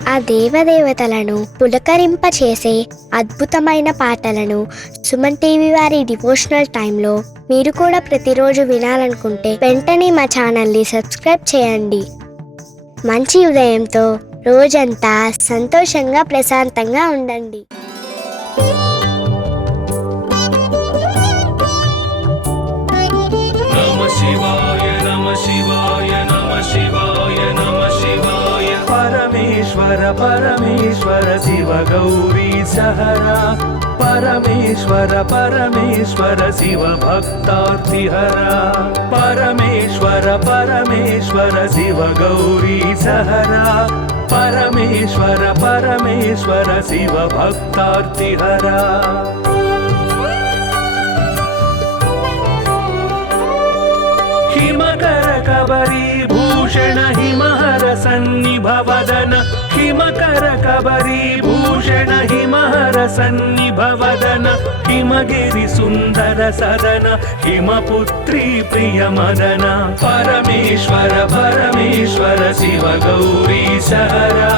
ఆ దేవదేవతలను పులకరింపచేసే అద్భుతమైన పాటలను సుమన్ టీవీ వారి డివోషనల్ టైంలో మీరు కూడా ప్రతిరోజు వినాలనుకుంటే వెంటనే మా ఛానల్ని సబ్స్క్రైబ్ చేయండి. మంచి ఉదయంతో రోజంతా సంతోషంగా ప్రశాంతంగా ఉండండి. परमेश्वर परमेश्वर शिव गौरी सहरा परमेश्वर परमेश्वर शिव भक्तार्तिहरा परमेश्वर परमेश्वर शिव गौरी सहरा परमेश्वर परमेश्वर शिव भक्तार्तिहरा हिमकर कबरी भूषण हिमहर सन्निभवदन हिमकर कबरी भूषण हिमहर सन्निभवदन हिमगिरि सुंदर सदन हिमपुत्री प्रिय मदन परमेश्वर परमेश्वर शिव गौरी सहरा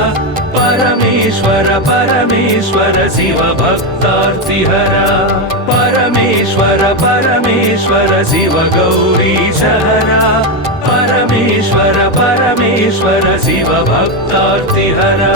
परमेश्वर परमेश्वर शिव भक्तार्तिहरा परमेश्वर परमेश्वर शिव गौरी सहरा परमेश्वर परमेश्वर शिव भक्तार्तिहरा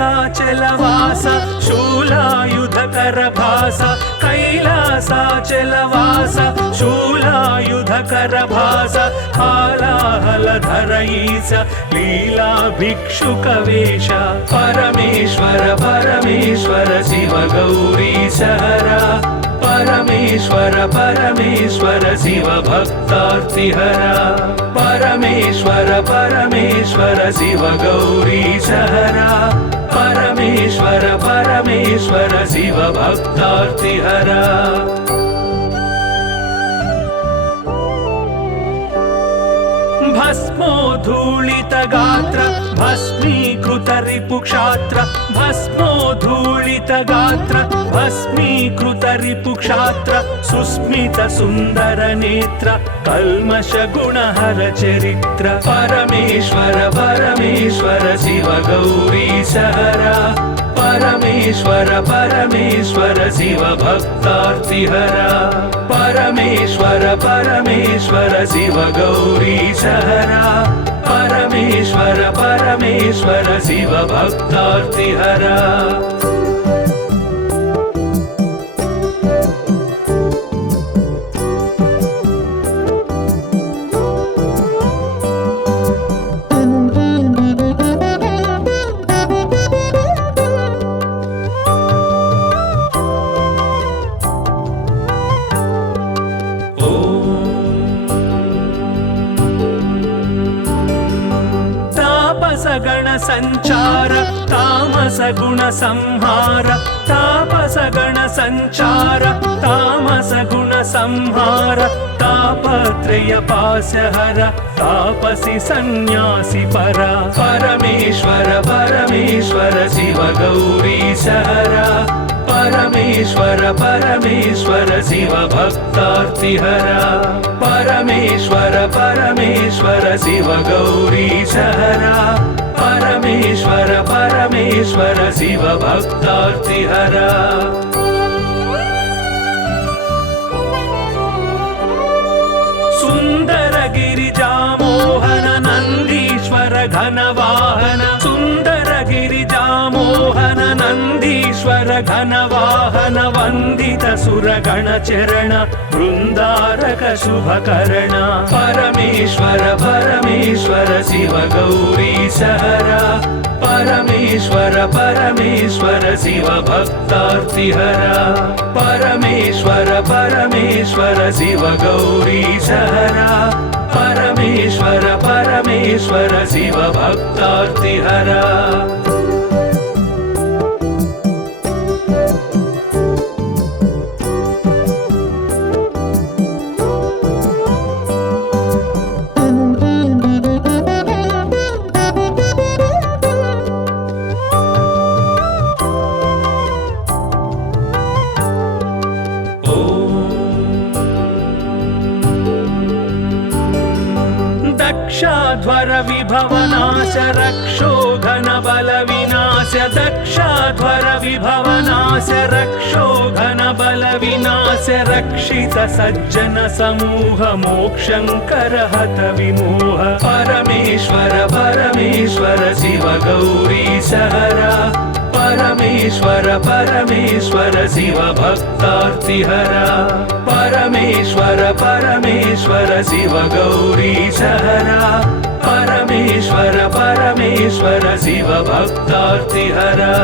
कैलासाचलवास शूलायुधकर भास कैलासाचलवास शूलायुधकर भास हालाहलधर ईश लीला भिक्षुकवेश परमेश्वर परमेश्वर शिव गौरी सहरा परमेश्वर परमेश्वर शिव भक्तार्तिहरा परमेश्वर परमेश्वर शिव गौरी सहरा परमेश्वर परमेश्वर शिव भक्तार्तिहरा भस्मोद्धूलित गात्र भस्मीकृत रिपुक्षात्र भस्मोद्धूलित गात्र भस्मीकृत रिपुक्षात्र सुस्मित सुंदर नेत्र कल्मष गुणहर चरित्र परमेश्वर परमेश्वर शिव गौरी सहरा परमेश्वर परमेश्वर शिव भक्तार्तिहरा परमेश्वर परमेश्वर शिव गौरी सहरा परमेश्वर परमेश्वर शिव भक्तार्तिहरा गण संचार तामस गुण संहार तापस गण संचार तामस गुण संहार तापत्रय पाशहर तापसी सन्यासी परा परमेश्वर परमेश्वर शिव गौरी सहरा परमेश्वर परमेश्वर शिव भक्तार्तिहरा परमेश्वर परमेश्वर शिव गौरी सहरा परमेश्वर परमेश्वर शिव भक्तार्तिहरा सुंदर गिरिजा मोहन नंदीश्वर घन वाहन सुंदर गिरिजा मोहन नंदीश्वर घन वाहन वंदित सुरगण चरण वृंदारक शुभकरण परमेश्वर परमेश्वर शिव गौरी सहरा परमेश्वर परमेश्वर शिव भक्तार्तिहरा परमेश्वर परमेश्वर शिव गौरी सहरा परमेश्वर परमेश्वर शिव भक्तार्तिहरा दक्षाध्वर विभवनाश रक्षो घन बल विनाश दक्षाध्वर विभवनाश रक्षो घन बल विनाश रक्षित सज्जन समूह मोक्षंकर हत विमोह परमेश्वर परमेश्वर शिव गौरी सहरा परमेश्वर परमेश्वर शिव भक्तार्तिहरा परमेश्वर परमेश्वर शिव गौरी सहरा परमेश्वर परमेश्वर शिव भक्तार्तिहरा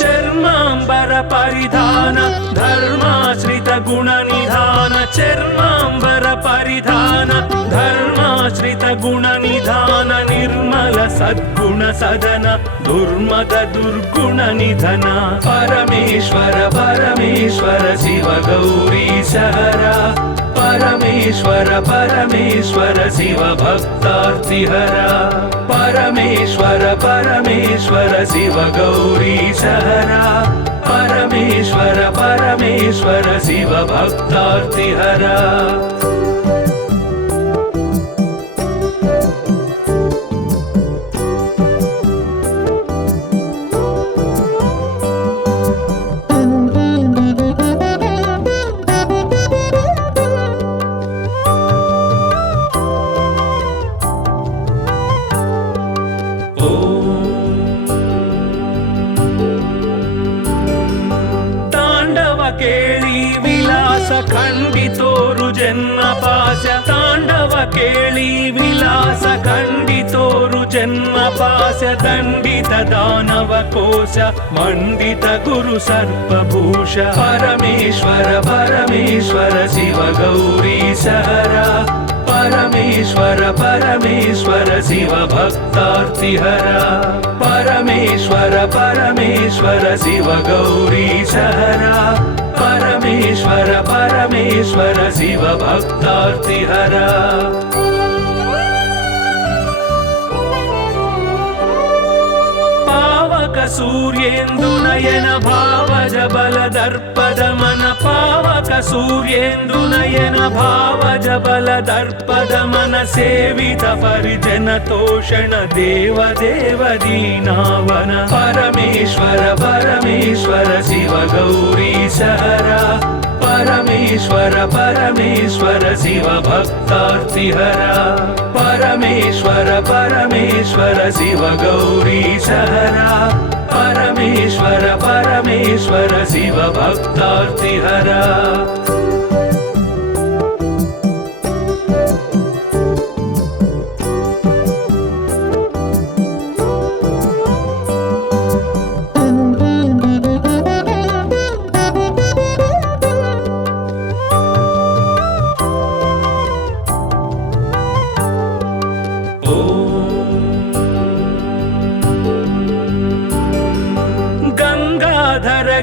चर्मांबर परिधान धर्माश्रित गुण निधान चर्मांबर परिधान धर्माश्रित गुण निधान निर्मल सद्गुण सदन दुर्मद दुर्गुण निधन परमेश्वर परमेश्वर शिव गौरी सहरा परमेश्वर परमेश्वर शिव भक्तार्तिहरा परमेश्वर परमेश्वर शिव गौरी सहरा परमेश्वर परमेश्वर शिव भक्तार्तिहरा केळी विलास खंडितोरु जन्म पाश तांडव केळी विलास खंडितोरु जन्म पाश दंडित दानव कोश मंडित गुरु सर्पभूष परमेश्वर परमेश्वर शिव गौरी सहरा परमेश्वर परमेश्वर शिव भक्तार्तिहरा परमेश्वर परमेश्वर शिव गौरी सहरा परमेश्वर परमेश्वर शिव भक्तार्तिहरा पावक सूर्येन्दु नयन भावज बल दर्पद मन पावक सूर्येन्दु नयन भावज बल दर्पद मन सेवित परिजन तोषण देव देव दीनावन परमेश्वर परमेश्वर शिव गौरी सहरा परमेश्वर परमेश्वर शिव भक्तार्तिहरा परमेश्वर परमेश्वर शिव गौरी सहरा परमेश्वर परमेश्वर शिव भक्तार्तिहरा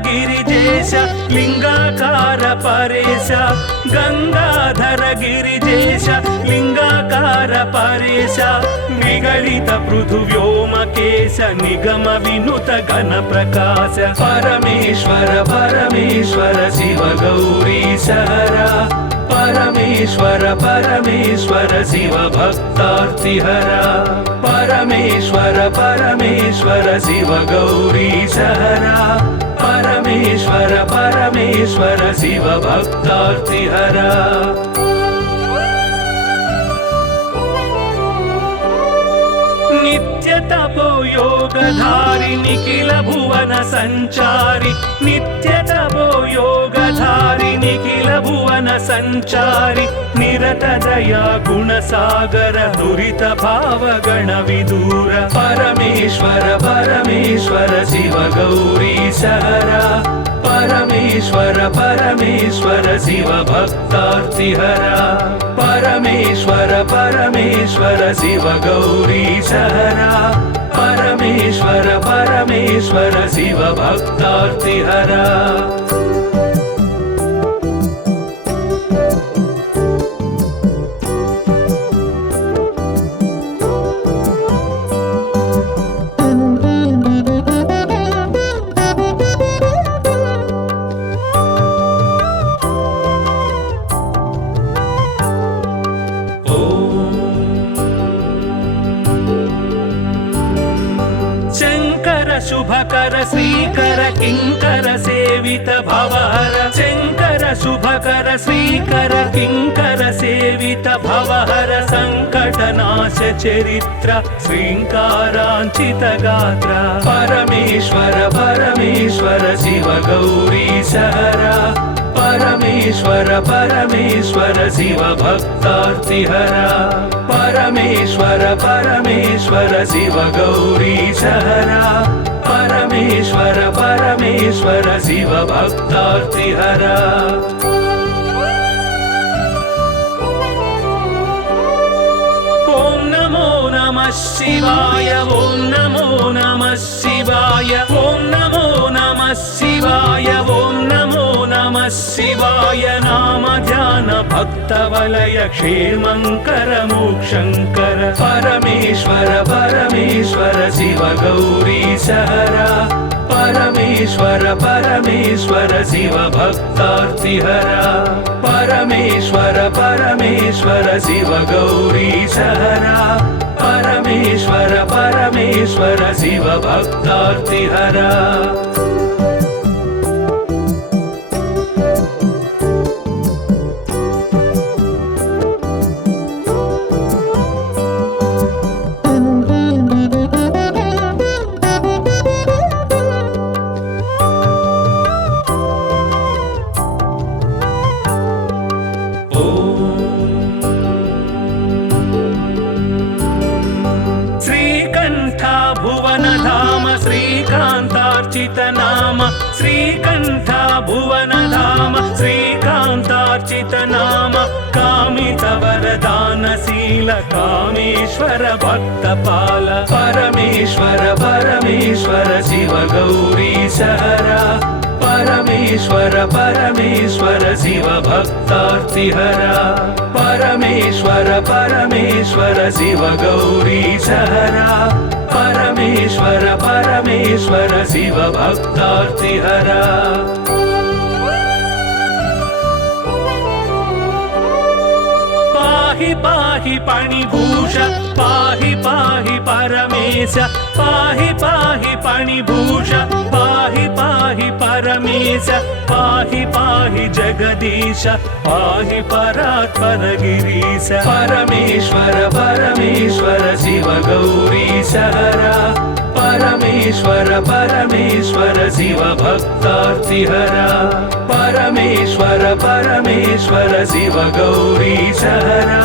गिरिजेश लिंगाकार परेश गंगाधर गिरिजेश लिंगाकार परेश निगलित पृथुव्योमकेश निगम विनुत घन प्रकाश परमेश्वर परमेश्वर शिव गौरी सहरा परमेश्वर परमेश्वर शिव भक्तार्तिहरा परमेश्वर परमेश्वर शिव गौरी सहरा परमेश्वर परमेश्वर शिव भक्तार्तिहरा नित्य तपो योगधारि निखिल भुवन संचारि नित्य तपो योगधारि निखिल भुवन संचारि निरत दया गुण सागर दुरित भाव गण विदूर परमेश्वर परमेश्वर शिव गौरी सहरा परमेश्वर परमेश्वर शिव भक्तार्तिहरा परमेश्वर परमेश्वर शिव गौरी सहरा परमेश्वर परमेश्वर शिव भक्तार्तिहरा शुभकर श्रीकर किंकर सेवित भवहर शंकर शुभकर श्रीकर किंकर सेवित भवहर संकटनाश चरित्र श्रींकारांचित गात्र परमेश्वर परमेश्वर शिव गौरी सहरा परमेश्वर परमेश्वर शिव भक्तार्तिहरा परमेश्वर परमेश्वर शिव गौरी सहरा परमेश्वर परमेश्वर शिव भक्तार्तिहरा ओम नमो नमः शिवाय ओम नमो नमः शिवाय ओम नमो नमः शिवाय ओम नमो नमः शिवाय नाम ध्यान भक्तवलय क्षेमंकर मोक्षंकर परमेश्वर परमेश्वर शिव गौरी सहरा परमेश्वर परमेश्वर शिव भक्तार्तिहरा परमेश्वर परमेश्वर शिव गौरी सहरा परमेश्वर परमेश्वर शिव भक्तार्तिहरा श्रीकांतार्चित नाम श्रीकंठ भुवन धाम श्रीकांतार्चित नाम कामित वरदानशील कामेश्वर भक्तपाल परमेश्वर परमेश्वर शिव गौरी सहरा परमेश्वर परमेश्वर शिव भक्तार्तिहरा परमेश्वर परमेश्वर शिव गौरी सहरा परमेश्वर परमेश्वर शिव भक्तार्तिहरा पाहि पाहि पाणिभूष पाहि पाहि परमेश पाहि पाहि पाणिभूष पाहि पाहि परमेश पाहि पाहि जगदीश पाहि परात्पर गिरीश परमेश्वर परमेश्वर शिव गौरी सहरा परमेश्वर परमेश्वर शिव भक्तार्तिहरा परमेश्वर परमेश्वर शिव गौरी सहरा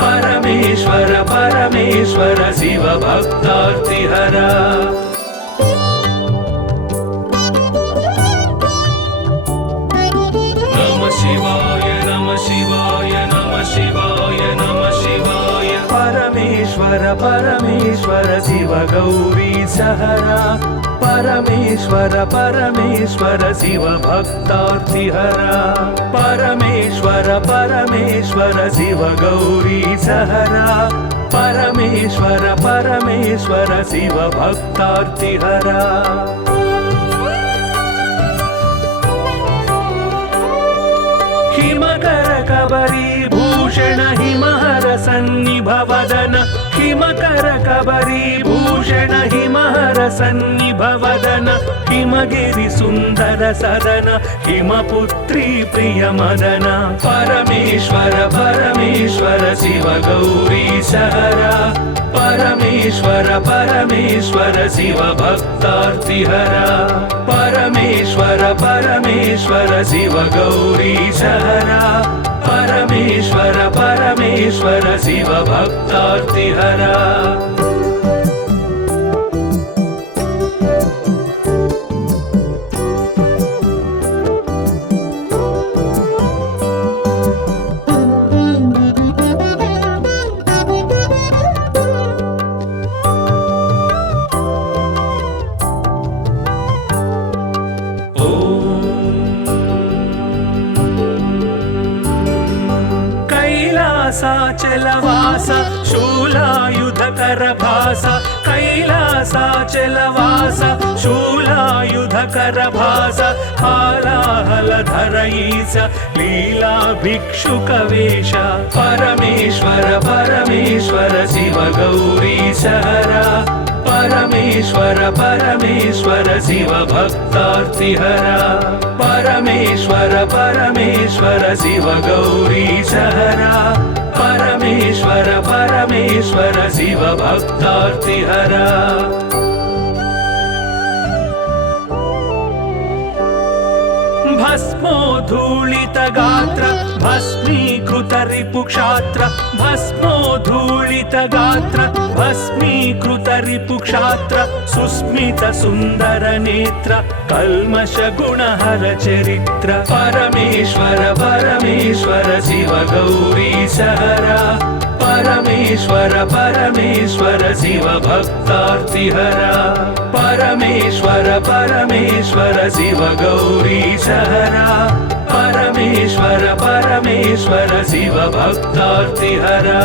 परमेश्वर परमेश्वर शिव भक्तार्तिहरा नमः शिवाय नमः शिवाय नमः शिवाय नमः शिवाय परमेश्वर परमेश्वर शिव गौरी सहरा परमेश्वर परमेश्वर शिव भक्तार्तिहरा परमेश्वर परमेश्वर शिव गौरी सहरा परमेश्वर परमेश्वर शिव भक्तार्तिहरा हिमकर कबरी भूषण हिमहर सन्निभवदन हिमकर कबरी भूषण हिमहर सन्निभवदन हिमगिरि सुंदर सदन हिमपुत्री प्रिय मदन परमेश्वर परमेश्वर शिव गौरी सहरा परमेश्वर परमेश्वर शिव भक्तार्तिहरा परमेश्वर परमेश्वर शिव गौरी सहरा परमेश्वर परमेश्वर शिव भक्तार्तिहरा कैलासाचलवास शूलायुधकर भास कैलासाचलवास शूलायुधकर भास हालाहलधर ईश लीला भिक्षुक वेश परमेश्वर परमेश्वर शिव गौरी सहरा परमेश्वर परमेश्वर परमेश्वर शिव भक्तार्तिहरा परमेश्वर परमेश्वर शिव गौरीशहरा परमेश्वर परमेश्वर शिव भक्तार्तिहरा भस्मोद्धूलित गात्र भस्मीकृत रिपुक्षात्र भस्मोद्धूलित गात्र भस्मीकृत रिपुक्षात्र सुस्मित सुन्दर नेत्र कल्मष गुणहर चरित्र परमेश्वर परमेश्वर शिव गौरीशहरा परमेश्वर परमेश्वर शिव भक्तार्तिहरा परमेश्वर परमेश्वर शिव गौरीशहरा परमेश्वर परमेश्वर शिव भक्तार्तिहरा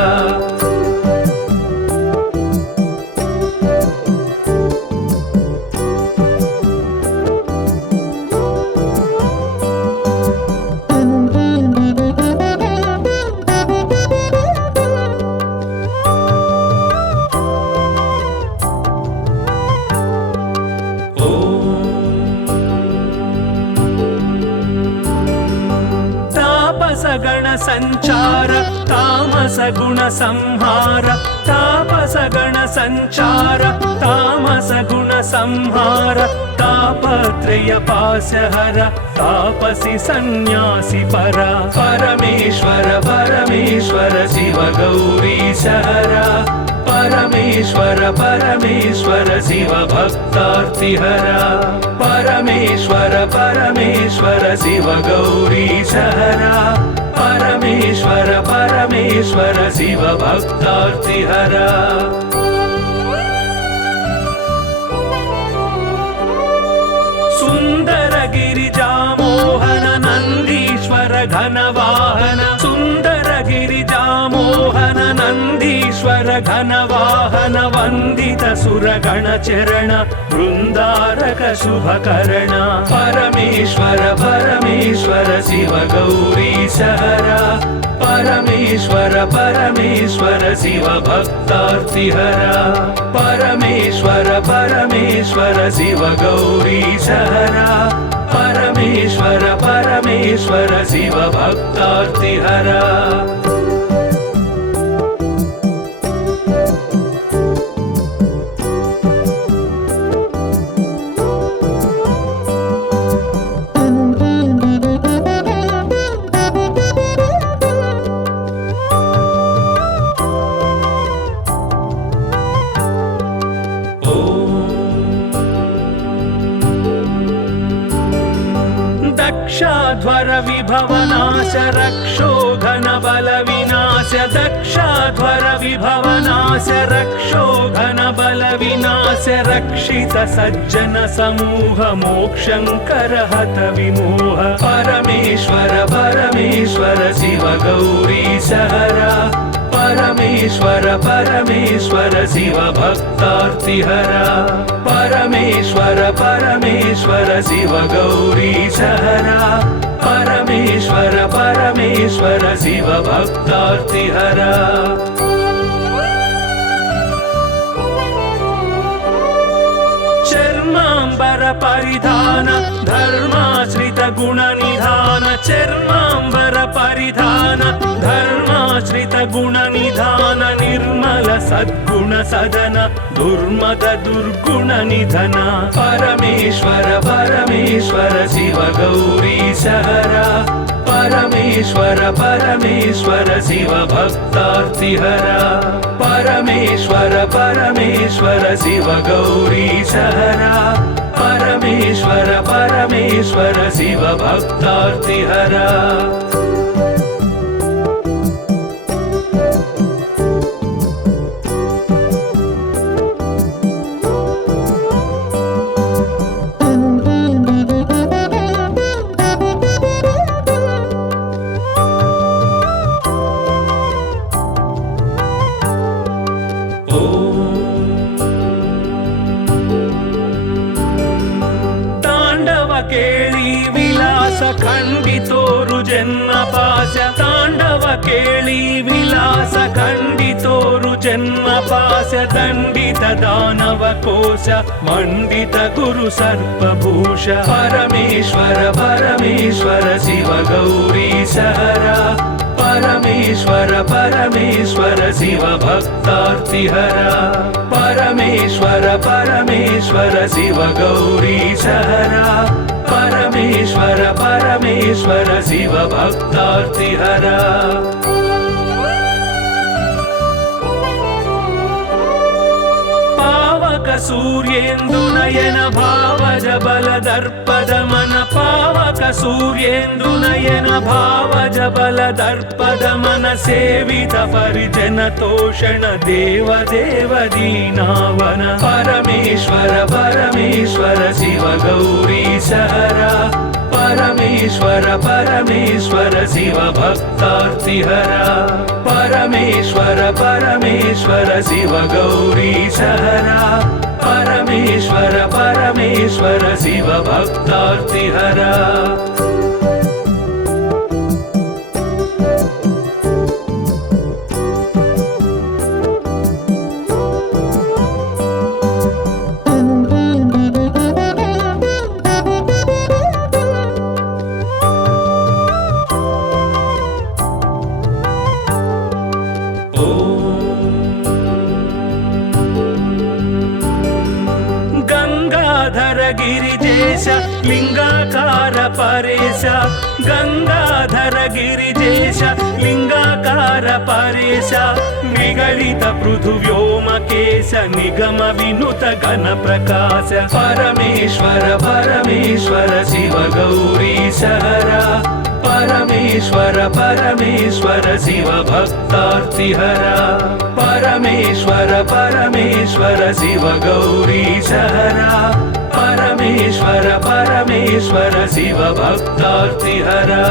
गण संचार तामस गुण संहार तापस गण संचार तामस गुण संहार तापत्रय पाशहर तापसी सन्यासी परा परमेश्वर परमेश्वर शिव गौरीशहरा परमेश्वर परमेश्वर शिव भक्तार्तिहरा परमेश्वर परमेश्वर शिव गौरीशहरा परमेश्वर परमेश्वर शिव भक्तार्तिहरा सुंदर गिरिजामोहन नंदीश्वर घनवाहन सुंदर गिरिजामोहन नंदीश्वर घनवाहन वंदित सुरगण चरण वृंदारक शुभकरण परमेश्वर परमेश्वर शिव गौरीशहरा परमेश्वर परमेश्वर शिव भक्तार्तिहरा परमेश्वर परमेश्वर शिव गौरीशहरा परमेश्वर परमेश्वर शिव भक्तार्तिहरा दक्षाध्वर विभवनाश रक्षोघन बल विनाश दक्षाध्वर विभवनाश रक्षोघन बल विनाश रक्षित सज्जन समूह मोक्षंकर हत विमोह परमेश्वर परमेश्वर शिव गौरीशहरा परमेश्वर परमेश्वर शिव भक्तार्तिहरा परमेश्वर परमेश्वर शिव गौरीशहरा परमेश्वर परमेश्वर शिव भक्तार्तिहरा चर्मांबर परिधान धर्माश्रित गुण निधान चर्मांबर परिधान धर्माश्रित गुण निधान निर्मल सद्गुण सदन दुर्मद दुर्गुण निधन परमेश्वर परमेश्वर शिव गौरीशहरा परमेश्वर परमेश्वर शिव भक्तार्तिहरा परमेश्वर परमेश्वर शिव गौरीशहरा परमेश्वर परमेश्वर शिव भक्तार्तिहरा ಕೇಳಿ ವಿಲಾಸ ಖಂಡಿತೋರು ಜನ್ಮ ಪಾಶ ತಾಂಡವ ಕೇಳಿ ವಿಲಾಸ ಖಂಡಿತೋರು जन्म पाश दण्डित दानव कोश मण्डित गुरु सर्पभूष परमेश्वर परमेश्वर शिव गौरीश हरा परमेश्वर परमेश्वर शिव भक्तार्तिहरा परमेश्वर परमेश्वर शिव गौरीश हरा परमेश्वर परमेश्वर शिव भक्तार्तिहरा सूर्येन्दुनयन भावज बल दर्पदमन पावक सूर्येन्दुनयन भावज बल दर्पदमन सेवित परिजन तोषण देव देव दीनावन परमेश्वर परमेश्वर शिव गौरीश हरा परमेश्वर परमेश्वर शिव भक्तार्तिहरा परमेश्वर परमेश्वर शिव गौरीश हरा परमेश्वर परमेश्वर शिव भक्तार्तिहरा गिरिजेश लिंगाकार परेश गंगाधर गिरिजेश लिंगाकार परेश निगलित पृथुव्योमकेश निगम विनुत घन प्रकाश परमेश्वर परमेश्वर शिव गौरीश हरा परमेश्वर परमेश्वर शिव भक्तार्तिहरा परमेश्वर परमेश्वर शिव गौरीश हरा परमेश्वर परमेश्वर शिव भक्तार्तिहरा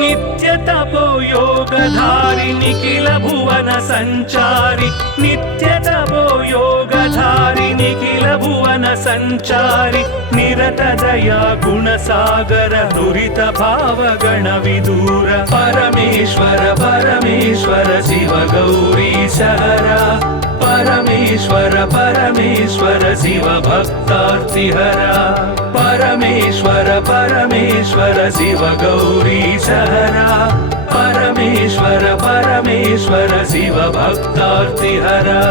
नित्य तपो योगधारि निखिल भुवन संचारि नित्य तपो योगधारि निखिल भुवन संचारि निरत दया गुण सागर दुरित भाव गण विदूर परमेश्वर परमेश्वर शिव गौरीश हरा परमेश्वर परमेश्वर शिव भक्तार्तिहरा परमेश्वर परमेश्वर शिव गौरीश हरा परमेश्वर परमेश्वर शिव भक्तार्तिहरा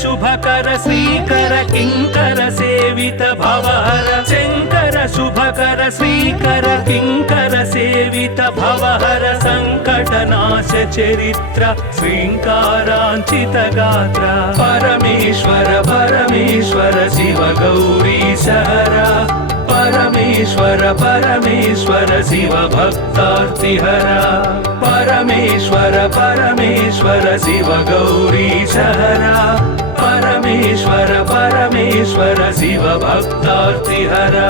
शुभकर श्रीकर किंकर सेवित भवहर शंकर शुभकर श्रीकर किंकर सेवित भवहर संकटनाश चरित्र श्रींकारांचित गात्र परमेश्वर परमेश्वर शिव गौरीश हरा परमेश्वर परमेश्वर शिव भक्तार्तिहरा परमेश्वर परमेश्वर शिव गौरीश हरा परमेश्वर परमेश्वर शिव भक्तार्तिहरा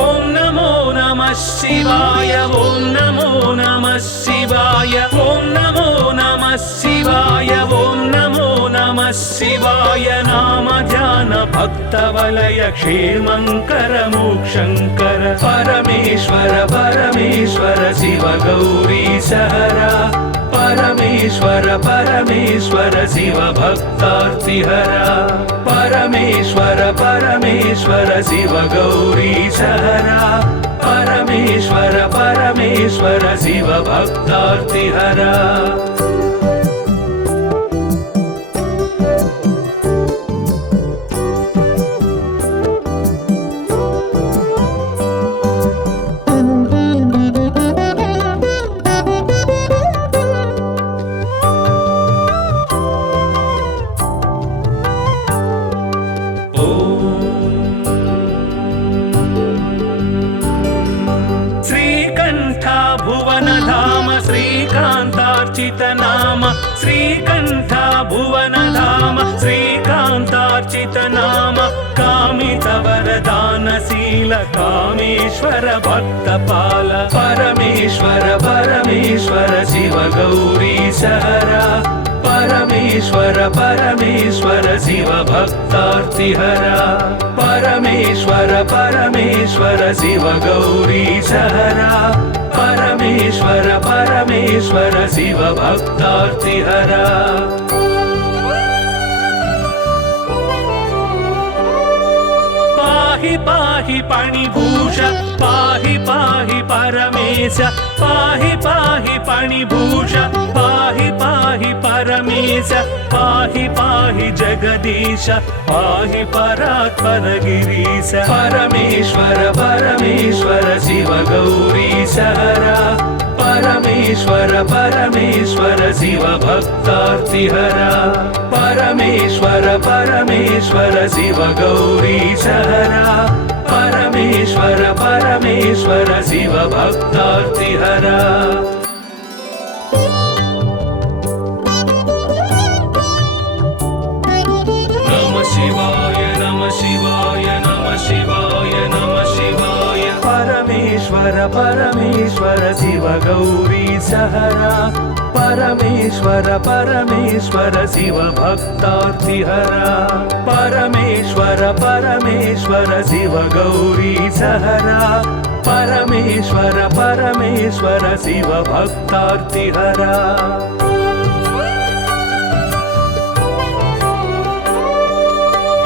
ओम नमो नमः शिवाय ओम नमो नमः शिवाय ओम नमो नमः शिवाय ओम नमो नमः शिवाय नाम ध्यान भक्त वलय क्षेमंकर मोक्षंकर परमेश्वर परमेश्वर शिव गौरीश हरा परमेश्वर परमेश्वर शिव भक्तार्तिहरा परमेश्वर परमेश्वर शिव गौरीश हरा परमेश्वर परमेश्वर शिव भक्तार्तिहरा भुवनधाम श्रीकान्तार्चित नाम श्रीकण्ठ भुवनधाम श्रीकान्तार्चित नाम कामित वरदानशील कामेश्वर भक्तपाल परमेश्वर परमेश्वर शिव गौरीश हरा परमेश्वर परमेश्वर शिव भक्तार्तिहरा परमेश्वर परमेश्वर शिव गौरीश हरा परमेश्वर परमेश्वर शिव भक्तार्तिहरा पाहि पाहि पणिभूष पाहि पाहि परमेश पाहि पाहि पणिभूष पाहि पाहि परमेश पाहि पाहि जगदीश पाहि परात्पर गिरीश परमेश्वर परमेश्वर शिव गौरीश हरा परमेश्वर परमेश्वर शिव भक्तार्तिहरा परमेश्वर परमेश्वर शिव गौरीश हरा परमेश्वर परमेश्वर शिव भक्तार्तिहरा नमः शिवाय नमः शिवाय नमः शिवाय नमः शिवाय परमेश्वर परमेश्वर शिव गौरीश हरा परमेश्वर परमेश्वर शिव भक्तार्तिहरा परमेश्वर परमेश्वर शिव गौरीश हरा परमेश्वर परमेश्वर शिव भक्तार्तिहरा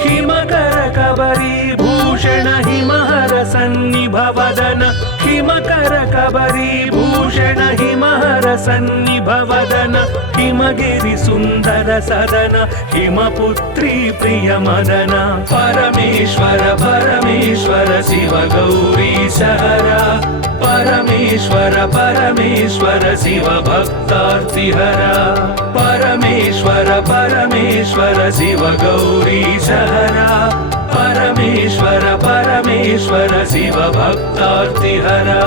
हिमकर कबरी भूषण हिमहर सन्निभ वदन हिमकर कबरी भूषण हिमहर सन्निभ वदन हिमगिरि सुन्दर सदन हिमपुत्री प्रिय मदन परमेश्वर परमेश्वर शिव गौरीश हरा परमेश्वर परमेश्वर शिव भक्तार्तिहरा परमेश्वर परमेश्वर शिव गौरीश हरा परमेश्वर परमेश्वर शिव भक्तार्तिहरा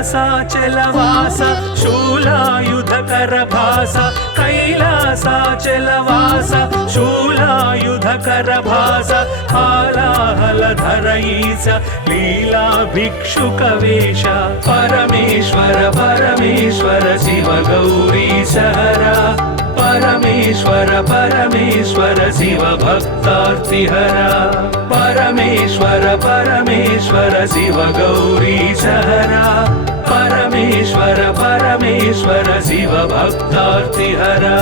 कैलासाचलवास शूलायुधकर भास कैलासाचलवास शूलायुधकर भास हालाहलधर ईश लीला भिक्षुक वेश परमेश्वर परमेश्वर शिव गौरीश हरा परमेश्वर परमेश्वर शिव भक्तार्तिहरा परमेश्वर परमेश्वर शिव गौरीश हरा परमेश्वर परमेश्वर शिव भक्तार्तिहरा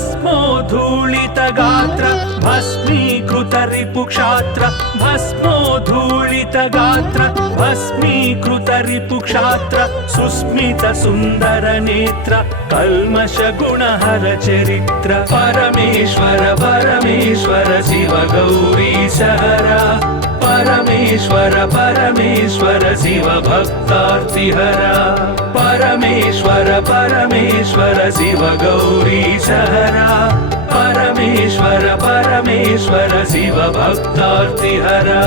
भस्मोद्धूलित गात्र भस्मीकृत रिपुक्षात्र भस्मोद्धूलित गात्र भस्मीकृत रिपुक्षात्र सुस्मित सुन्दर नेत्र कल्मष गुणहर चरित्र परमेश्वर परमेश्वर शिव गौरीश हरा परमेश्वर परमेश्वर शिव भक्तार्तिहरा परमेश्वर परमेश्वर शिव गौरीश हरा परमेश्वर परमेश्वर शिव भक्तार्तिहरा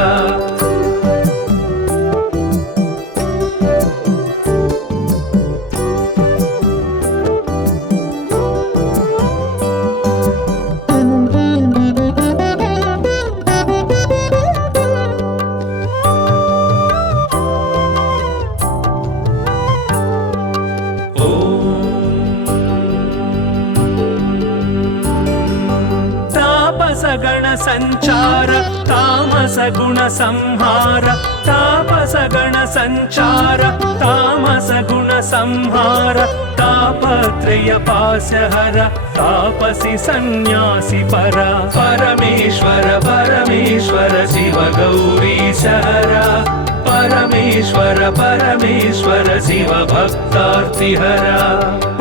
गण संचार तामस गुण संहार तापस गण संचार तामस गुण संहार तापत्रय पाशहर तापसी सन्यासी परा परमेश्वर परमेश्वर शिव गौरीश हरा परमेश्वर परमेश्वर शिव भक्तार्तिहरा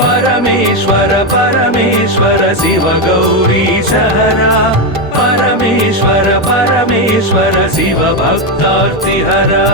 परमेश्वर परमेश्वर शिव गौरीशहरा परमेश्वर परमेश्वर शिव भक्तार्तिहरा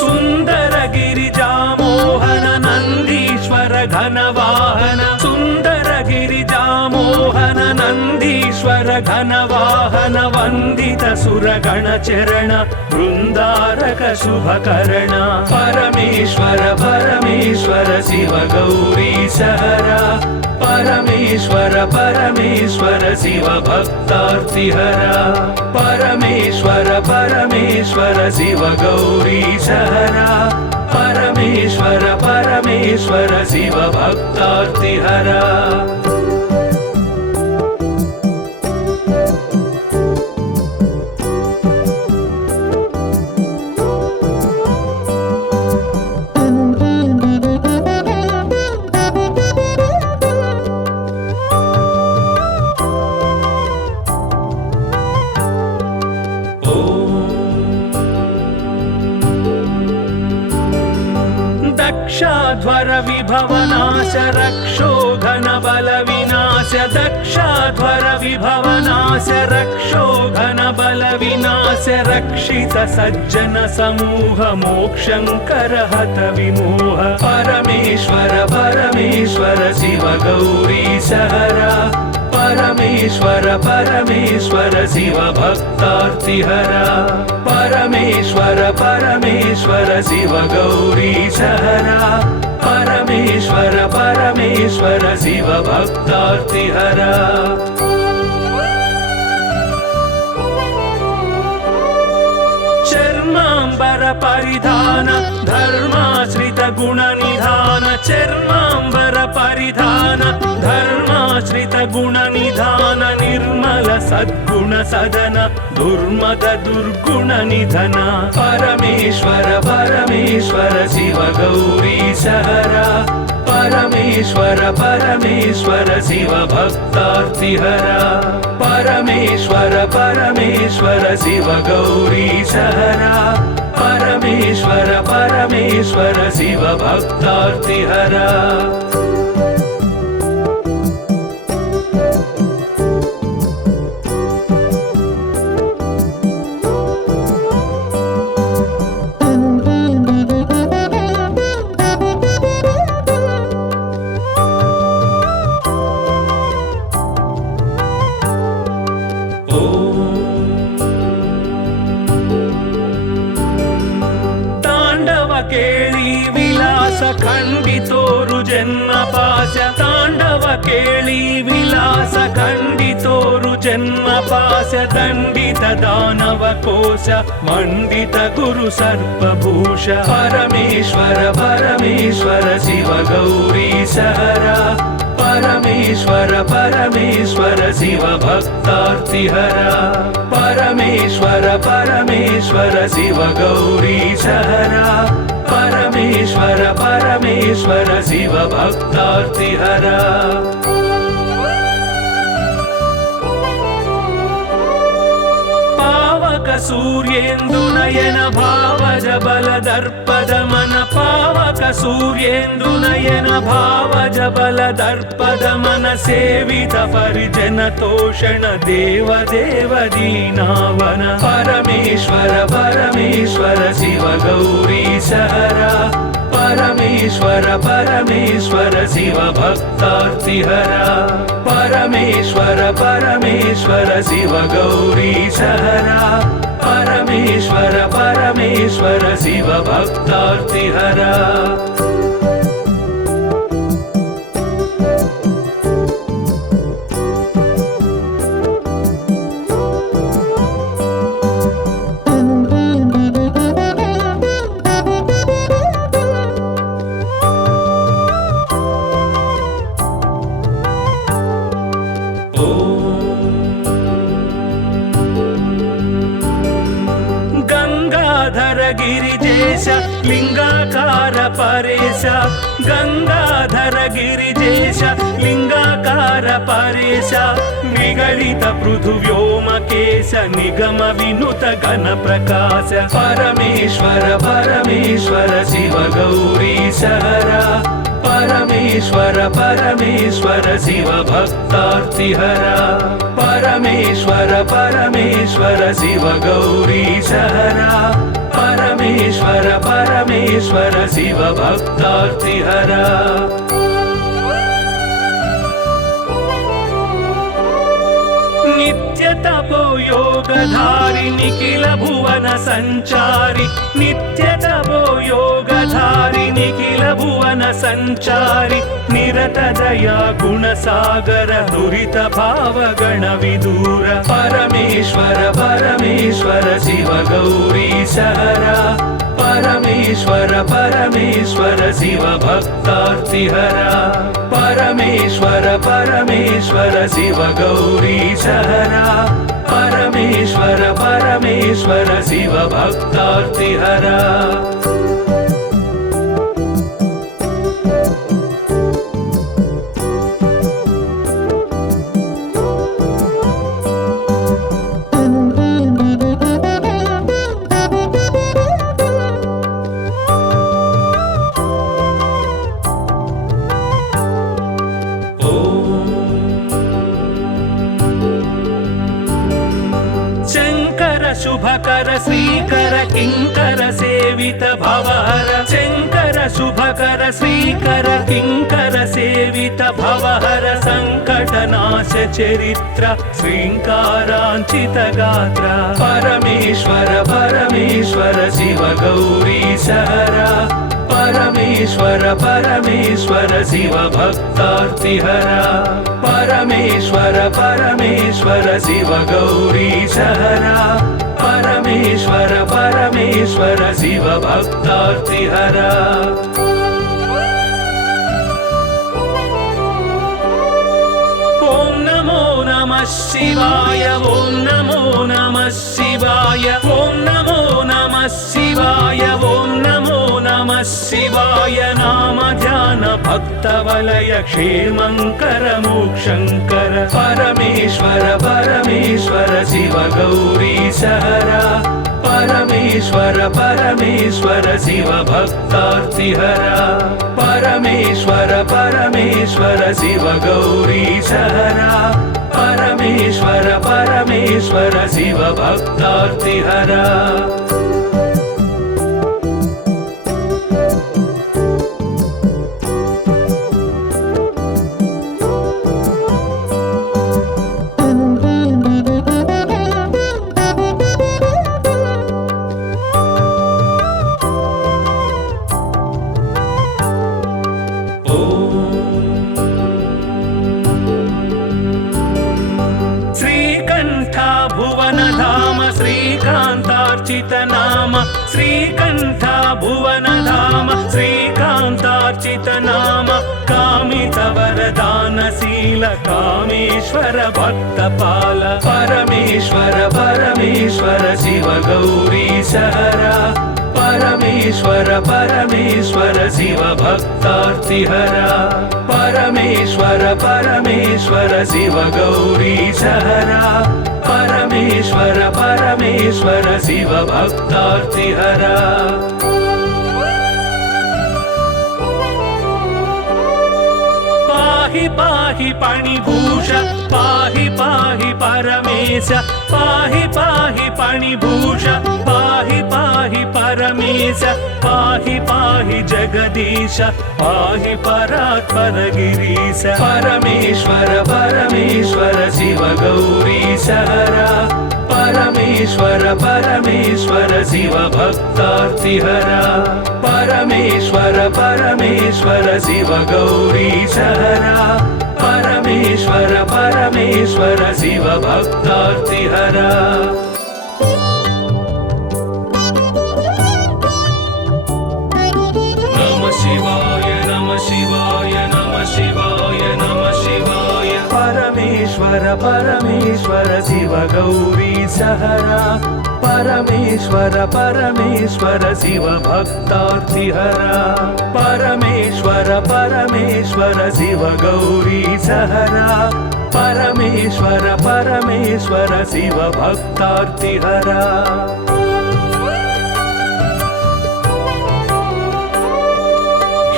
सुंदर गिरिजामोहन नंदीश्वर घनवाहन सुंदर गिरिजामोहन नंदीश्वर घनवाहन वंदित सुरगण चरण वृंदारक शुभकरण परमेश्वर परमेश्वर शिव गौरीशहरा परमेश्वर परमेश्वर शिव भक्तार्तिहरा परमेश्वर परमेश्वर शिव गौरीशहरा परमेश्वर परमेश्वर शिव भक्तार्तिहरा दक्षाध्वर विभवनाश रक्षोघन बल विनाश दक्षाध्वर विभवनाश रक्षोघन बल विनाश रक्षित सज्जन समूह मोक्षंकर हत विमोह परमेश्वर परमेश्वर शिव गौरीशहरा परमेश्वर परमेश्वर शिव भक्तार्तिहरा परमेश्वर परमेश्वर शिव गौरीशहरा परमेश्वर परमेश्वर शिव भक्तार्तिहरा चर्मांबर परिधान धर्माश्रित गुण निधान चर्मांबर परिधान धर्माश्रित गुण निधान निर्मल सद्गुण सदन दुर्मद दुर्गुण निधन परमेश्वर परमेश्वर शिव गौरीशहरा परमेश्वर परमेश्वर शिव भक्तार्तिहरा परमेश्वर परमेश्वर शिव गौरीशहरा परमेश्वर परमेश्वर शिव भक्तार्तिहरा केळी विलास खंडितोरु जन्म पाश तांडव केळी विलास खंडितोरु जन्म पाश दंडित दानव कोश मंडित गुरु सर्पभूष परमेश्वर परमेश्वर शिव गौरीशहरा परमेश्वर परमेश्वर शिव भक्तार्तिहरा परमेश्वर परमेश्वर शिव गौरीशहरा परमेश्वर परमेश्वर शिव भक्तार्तिहरा पावक सूर्येन्दुनयन भावज बल दर्पद मन पावक सूर्येन्दुनयन भावज बल दर्पद मन सेवित परिजन तोषण देव देव दीनावन परमेश्वर परमेश्वर शिव गौरीशहरा परमेश्वर परमेश्वर शिव भक्तार्तिहरा परमेश्वर परमेश्वर शिव गौरीशहरा परमेश्वर परमेश्वर शिव भक्तार्तिहरा गंगाधर गिरिजेश लिंगाकार परेश गंगाधर गिरिजेश लिंगाकार परेश निगलित पृथुव्योमकेश निगम विनुत घन प्रकाश परमेश्वर परमेश्वर शिव गौरीश हरा परमेश्वर परमेश्वर शिव भक्तार्तिहरा परमेश्वर परमेश्वर शिव गौरीश हरा परमेश्वर परमेश्वर शिव भक्तार्तिहरा नित्य तपो योगधारि निखिल भुवन संचारि नित्य तपो योगधारि निखिल भुवन संचारि निरत दया गुण सागर दुरित भाव गण विदूर परमेश्वर परमेश्वर शिव गौरीश हरा परमेश्वर परमेश्वर शिव भक्तार्तिहरा परमेश्वर परमेश्वर शिव गौरीश हरा परमेश्वर परमेश्वर शिव भक्तार्तिहरा शुभकर श्रीकर किंकर सेवित भवहर शंकर शुभकर श्रीकर किंकर सेवित भवहर संकटनाश चरित्र श्रींकारांचित गात्र परमेश्वर परमेश्वर शिव गौरीश हरा परमेश्वर परमेश्वर शिव भक्तार्तिहरा परमेश्वर परमेश्वर शिव गौरीश हरा परमेश्वर परमेश्वर शिव भक्तार्तिहरा ओम नमो नमः शिवाय ओम नमो नमः शिवाय ओम नमो नमः शिवाय ओम नमो नमः शिवाय नाम ध्यान भक्त वलय क्षेमंकर मोक्षंकर परमेश्वर परमेश्वर शिव गौरीश हरा परमेश्वर परमेश्वर शिव भक्तार्तिहरा परमेश्वर परमेश्वर शिव गौरीश हरा परमेश्वर परमेश्वर शिव भक्तार्तिहरा श्रीकांतार्चित नाम श्रीकंठ भुवन धाम श्रीकांतार्चित नाम कामित वरदानशील कामेश्वर भक्तपाल परमेश्वर परमेश्वर शिव गौरीश हरा परमेश्वर परमेश्वर शिव भक्तार्तिहरा परमेश्वर परमेश्वर शिव गौरीश हरा परमेश्वर परमेश्वर शिव भक्तार्तिहरा पाहि पाहि पाणिभूष पाहि पाहि परमेश पाहि पाहि पाणिभूष पाहि पाहि परमेश पाहि पाहि जगदीश पाहि परात्पर गिरीश परमेश्वर परमेश्वर शिव गौरीश हरा परमेश्वर परमेश्वर शिव भक्तार्तिहरा परमेश्वर परमेश्वर शिव गौरीश हरा परमेश्वर परमेश्वर शिव भक्तार्तिहरा नमः शिवाय नमः शिवाय नमः शिवाय नमः शिवाय परमेश्वर परमेश्वर शिव गौरीश हरा परमेश्वर परमेश्वर शिव भक्तार्तिहरा परमेश्वर परमेश्वर शिव गौरी सहरा परमेश्वर परमेश्वर शिव भक्तार्तिहरा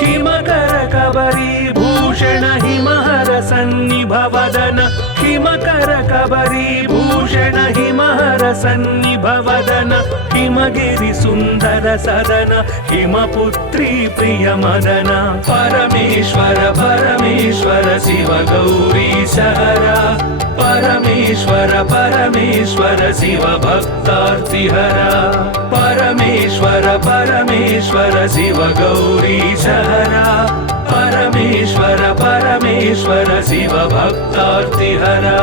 हिमकर कबरी भूषण हिमहर सन्निभवदन हिमकर कबरी भूषण हिमहर सन्निभवदन हिमगिरि सुन्दर सदन हिमपुत्री प्रिय मदन परमेश्वर परमेश्वर शिव गौरी सहरा परमेश्वर परमेश्वर शिव भक्तार्तिहरा परमेश्वर परमेश्वर शिव गौरी सहरा परमेश्वर परमेश्वर शिव भक्तार्तिहरा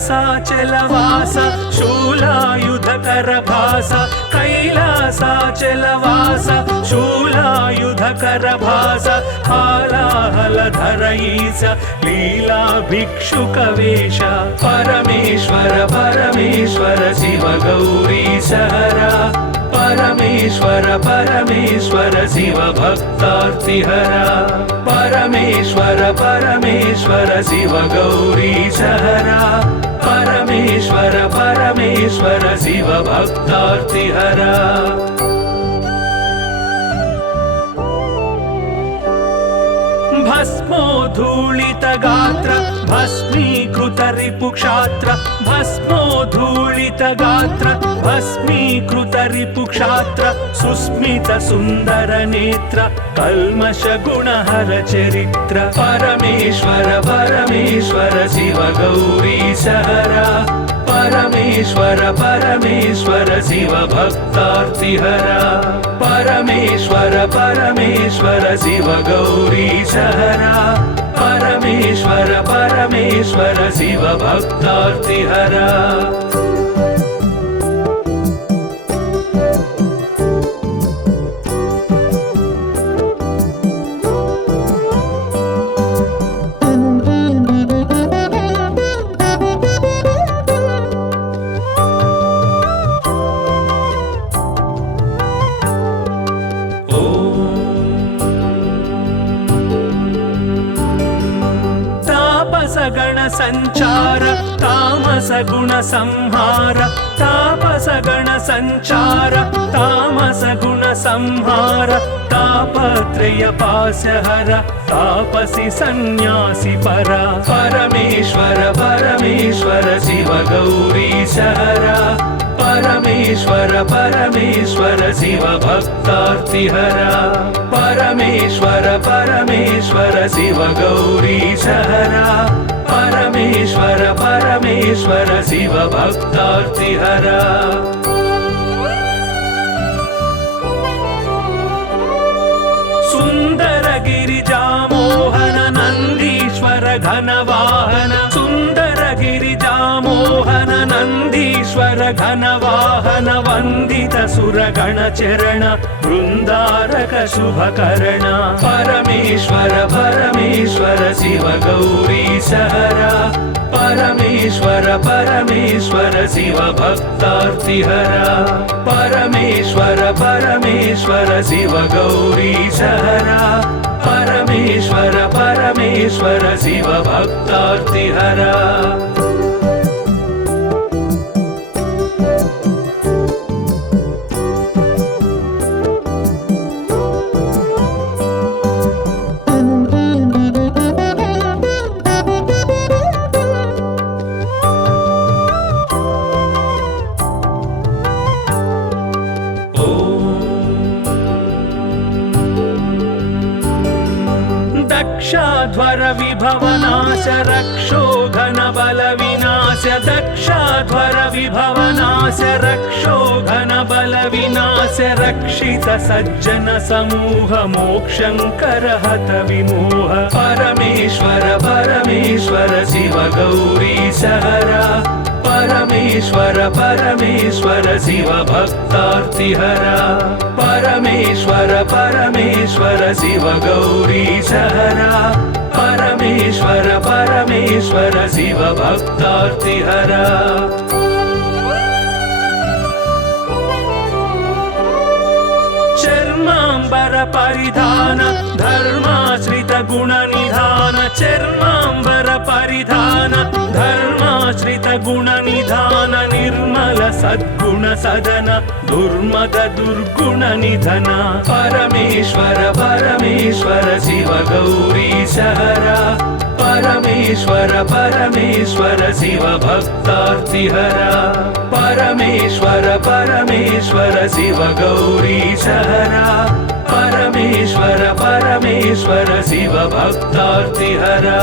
कैलासाचलवास शूलायुधकर भास कैलासाचलवास शूलायुधकर भास हालाहलधर ईश लीला भिक्षुकवेश परमेश्वर परमेश्वर शिव गौरी सहरा परमेश्वर परमेश्वर शिव भक्तार्तिहरा परमेश्वर परमेश्वर शिव गौरी सहरा परमेश्वर परमेश्वर शिव भक्तार्तिहरा भस्मोद्धूलित गात्र भस्मीकृत रिपुक्षात्र भस्मोद्धूलित गात्र भस्मीकृत रिपुक्षात्र सुस्मित सुन्दर नेत्र कल्मष गुणहर चरित्र परमेश्वर परमेश्वर शिव गौरी सहरा परमेश्वर परमेश्वर शिव भक्तार्तिहरा परमेश्वर परमेश्वर शिव गौरी सहरा परमेश्वर परमेश्वर शिव भक्तार्तिहरा गण संचार तामस गुण संहार तापस गण संचार तामस गुण संहार तापत्रय पासहर तापसी सन्यासी परा परमेश्वर परमेश्वर शिव गौरी सहरा परमेश्वर परमेश्वर शिव भक्तार्तिहरा परमेश्वर परमेश्वर शिव गौरी सहरा परमेश्वर परमेश्वर शिव भक्तार्तिहरा सुंदर गिरिजा मोहन नंदीश्वर घन वाहन सुंदर गिरिजा मोहन नंदीश्वर घन वाहन वंदित सुरगण चरण वृंदारक शुभकर्ण परमेश्वर परमेश्वर शिव गौरी सहरा परमेश्वर परमेश्वर शिव भक्तार्तिहरा परमेश्वर परमेश्वर शिव गौरी सहरा परमेश्वर परमेश्वर शिव भक्तार्तिहरा दक्षाध्वर विभवनाश रक्षोघन बल विनाश दक्षाध्वर विभवनाश रक्षोघन बल विनाश रक्षित सज्जन समूह मोक्षंकर हत विमोह परमेश्वर परमेश्वर शिव गौरी सहरा परमेश्वर परमेश्वर शिव भक्तार्तिहरा परमेश्वर परमेश्वर शिव गौरी सहरा परमेश्वर परमेश्वर शिव भक्तार्तिहरा चर्मांबर परिधान धर्माश्रित गुण निधान चर्मांबर परिधान धर्माश्रित गुण निधान निर्मल सद्गुण सदन दुर्मद दुर्गुण निधन परमेश्वर परमेश्वर शिव गौरी सहरा परमेश्वर परमेश्वर शिव भक्तार्तिहरा परमेश्वर परमेश्वर शिव गौरी सहरा परमेश्वर परमेश्वर शिव भक्तार्तिहरा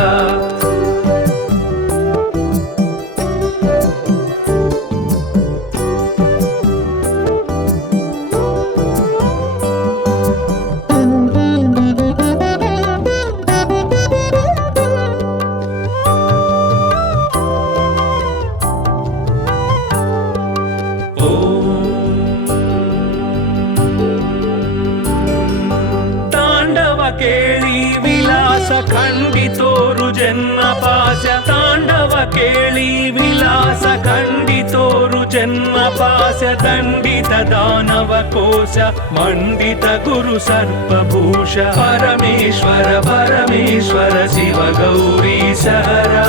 केळी विलास खंडितोरु जन्म पाश तांडव केळी विलास खंडितोरु जन्म पाश दंडित दानव कोश मंडित गुरु सर्पभूष परमेश्वर परमेश्वर शिव गौरी सहरा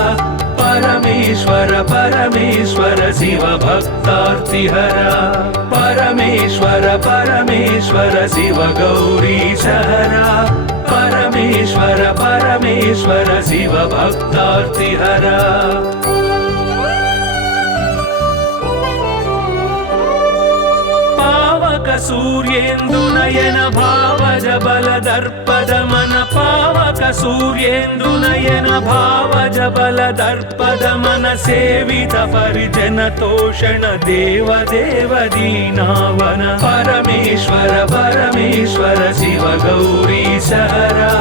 परमेश्वर परमेश्वर शिव भक्तार्तिहरा परमेश्वर परमेश्वर शिव गौरी सहरा परमेश्वर परमेश्वर शिव भक्तार्तिहरा पावक सूर्येन्दु नयन भावज बल दर्पद मन पावक सूर्येन्दु नयन भावज बल दर्पद मन सेवित परिजन तोषण देव देव दीनावन परमेश्वर परमेश्वर शिव गौरी सहरा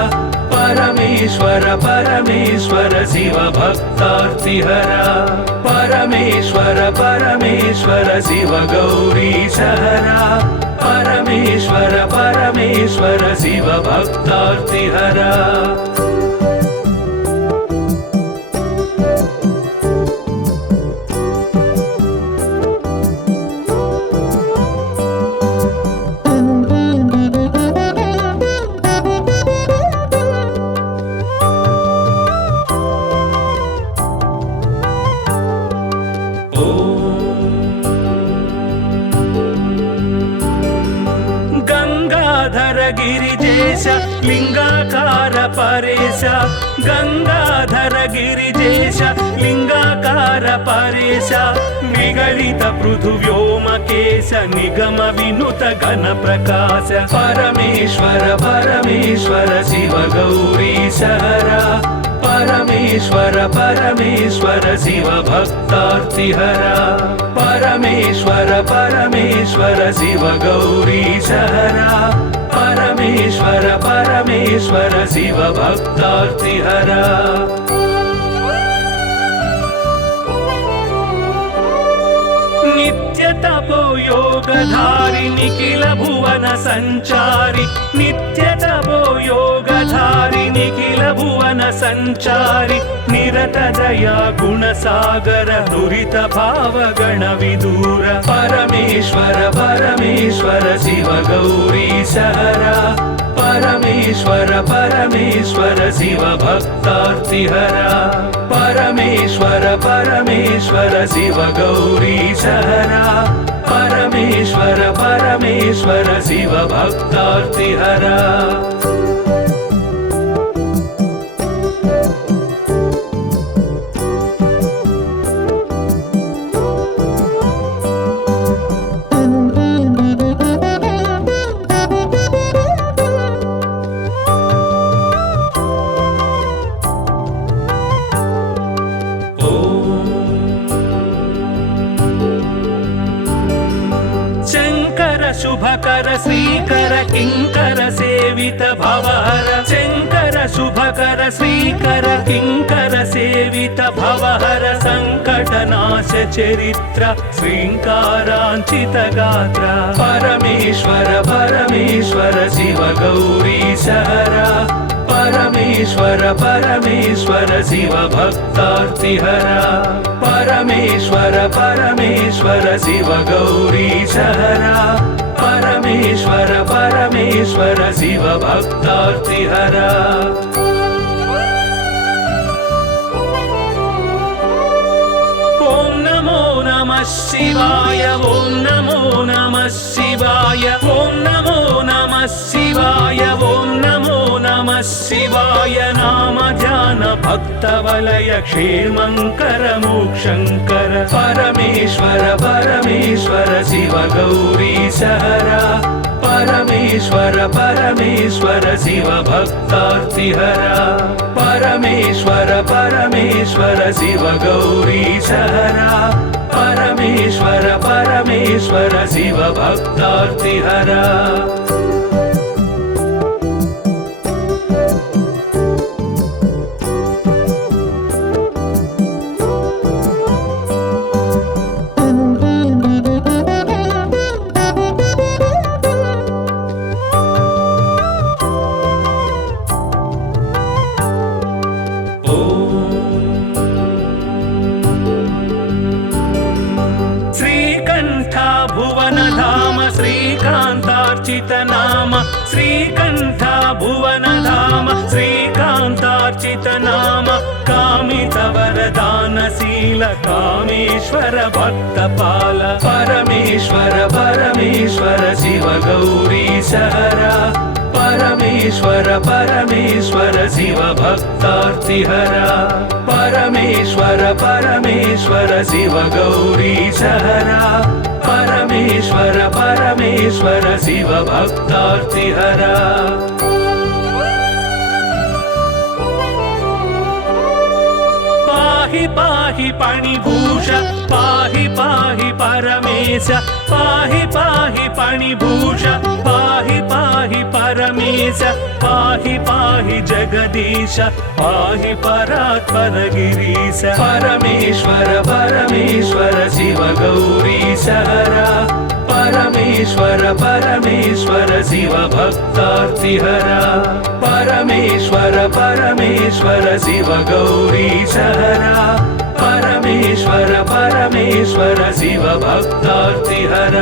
परमेश्वर परमेश्वर शिव भक्तार्तिहरा परमेश्वर परमेश्वर शिव गौरी सहरा परमेश्वर परमेश्वर शिव भक्तार्तिहरा गिरिजेश लिंगाकार परेश गंगाधर गिरिजेश लिंगाकार परेश निगलित पृथुव्योमकेश निगम विनुत घन प्रकाश परमेश्वर परमेश्वर शिव गौरी सहरा परमेश्वर परमेश्वर शिव भक्तार्तिहरा परमेश्वर परमेश्वर शिव गौरी सहरा परमेश्वर परमेश्वर शिव भक्तार्तिहरा नित्य तपो योगधारि निखिल भुवन संचारि नित्य तपो योगधारि निखिल भुवन संचारि निरत दया गुण सागर दुरित भाव गण विदूर परमेश्वर परमेश्वर शिव गौरी सहरा परमेश्वर परमेश्वर शिव भक्तार्तिहरा परमेश्वर परमेश्वर शिव गौरी सहरा परमेश्वर परमेश्वर शिव भक्तार्तिहरा किङ्कर सेवित भवहर शङ्कर शुभकर श्रीकर किङ्कर सेवित भवहर सङ्कटनाश चरित्र श्रीङ्काराञ्चित गात्र परमेश्वर परमेश्वर शिव गौरीशहर परमेश्वर परमेश्वर शिव भक्तार्तिहर परमेश्वर परमेश्वर शिव गौरीशहर परमेश्वर परमेश्वर शिव भक्तार्तिहर ॐ नमो नमः शिवाय ॐ नमो नमः शिवाय ॐ नमो नमः शिवाय ॐ नमो नमः शिवाय नाम ध्यान भक्तवलय क्षेमङ्कर मोक्षङ्कर परमेश्वर परमेश्वर शिव गौरीशहर परमेश्वर परमेश्वर शिव भक्तार्तिहर परमेश्वर परमेश्वर शिव गौरीशहर परमेश्वर परमेश्वर शिव भक्तार्तिहर श्रीकान्तार्चित नाम श्रीकण्ठ भुवन धाम श्रीकान्तार्चित नाम कामित वरदानशील कामेश्वर भक्तपाल परमेश्वर परमेश्वर शिव गौरीशहर परमेश्वर परमेश्वर शिव भक्तार्तिहर परमेश्वर परमेश्वर शिव गौरीशहर परमेश्वर परमेश्वर शिव भक्तार्तिहर पाहि पाहि पाणिभूष पाहि पाहि परमेश पाहि पाहि पाणिभूष पाहि पाहि परमेश पाहि पाहि जगदीश पाहि परात्पर गिरीश परमेश्वर परमेश्वर शिव गौरीशहर परमेश्वर परमेश्वर शिव भक्तार्तिहर परमेश्वर परमेश्वर शिव गौरीशहर परमेश्वर परमेश्वर शिव भक्तार्तिहर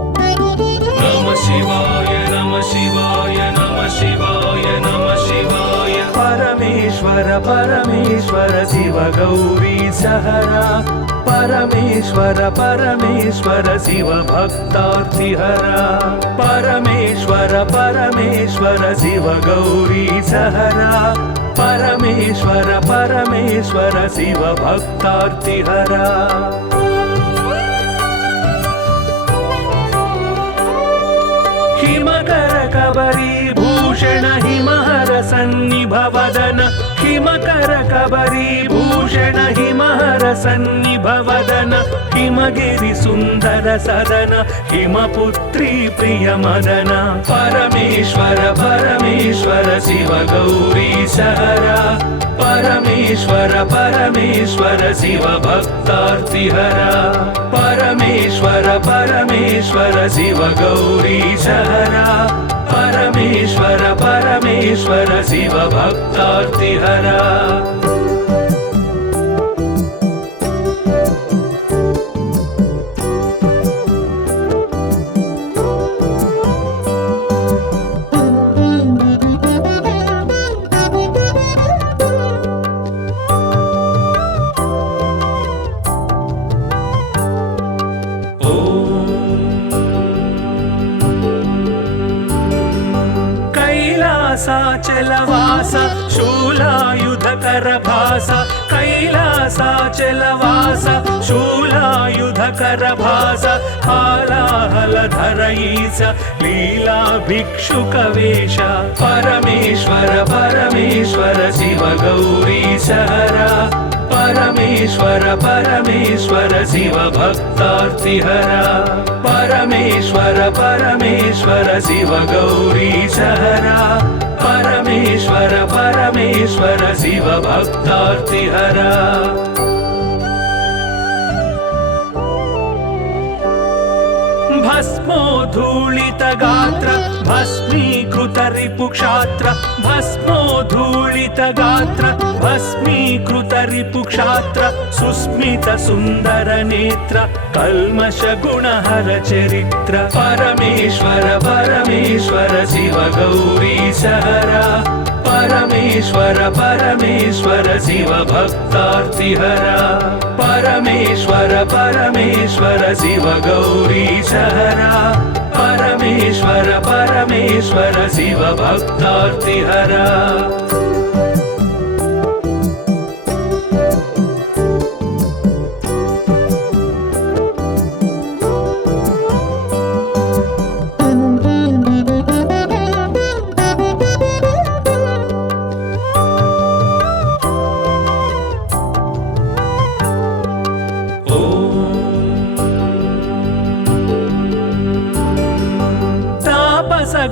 नमः शिवाय नमः शिवाय नमः शिवाय नमः शिवाय परमेश्वर परमेश्वर शिव गौरीशहर परमेश्वर परमेश्वर शिव भक्तार्तिहर परमेश्वर परमेश्वर शिव गौरीशहर परमेश्वर परमेश्वर शिव भक्तार्तिहर हिमकर कबरी भूषण हिमहर सन्निभवदन हिमकर कबरी भूषण हिमहर सन्निभवदन हिमगिरि सुन्दर सदन हिमपुत्री प्रिय मदन परमेश्वर परमेश्वर शिव गौरीशहर परमेश्वर परमेश्वर शिव भक्तार्तिहर परमेश्वर परमेश्वर शिव गौरीशहर परमेश्वर परमेश्वर शिव भक्तार्तिहर कैलासाचलवास शूलायुधकर भास कैलासाचलवास शूलायुधकर भास हालाहलधर ईश लीला भिक्षुकवेश परमेश्वर परमेश्वर शिव गौरीशहर परमेश्वर परमेश्वर शिव भक्तार्तिहरा परमेश्वर परमेश्वर शिव गौरीशहरा परमेश्वर परमेश्वर शिव भक्तार्तिहरा भस्मोद्धूलित गात्र भस्मीकृत रिपुक्षात्र भस्मोद्धूलित गात्र भस्मीकृत रिपुक्षात्र सुस्मित सुन्दर नेत्र कल्मष गुणहर चरित्र परमेश्वर परमेश्वर शिव गौरीशहरा परमेश्वर परमेश्वर शिव भक्तार्तिहरा परमेश्वर परमेश्वर शिव गौरीशहरा परमेश्वर परमेश्वर शिव भक्तार्तिहरा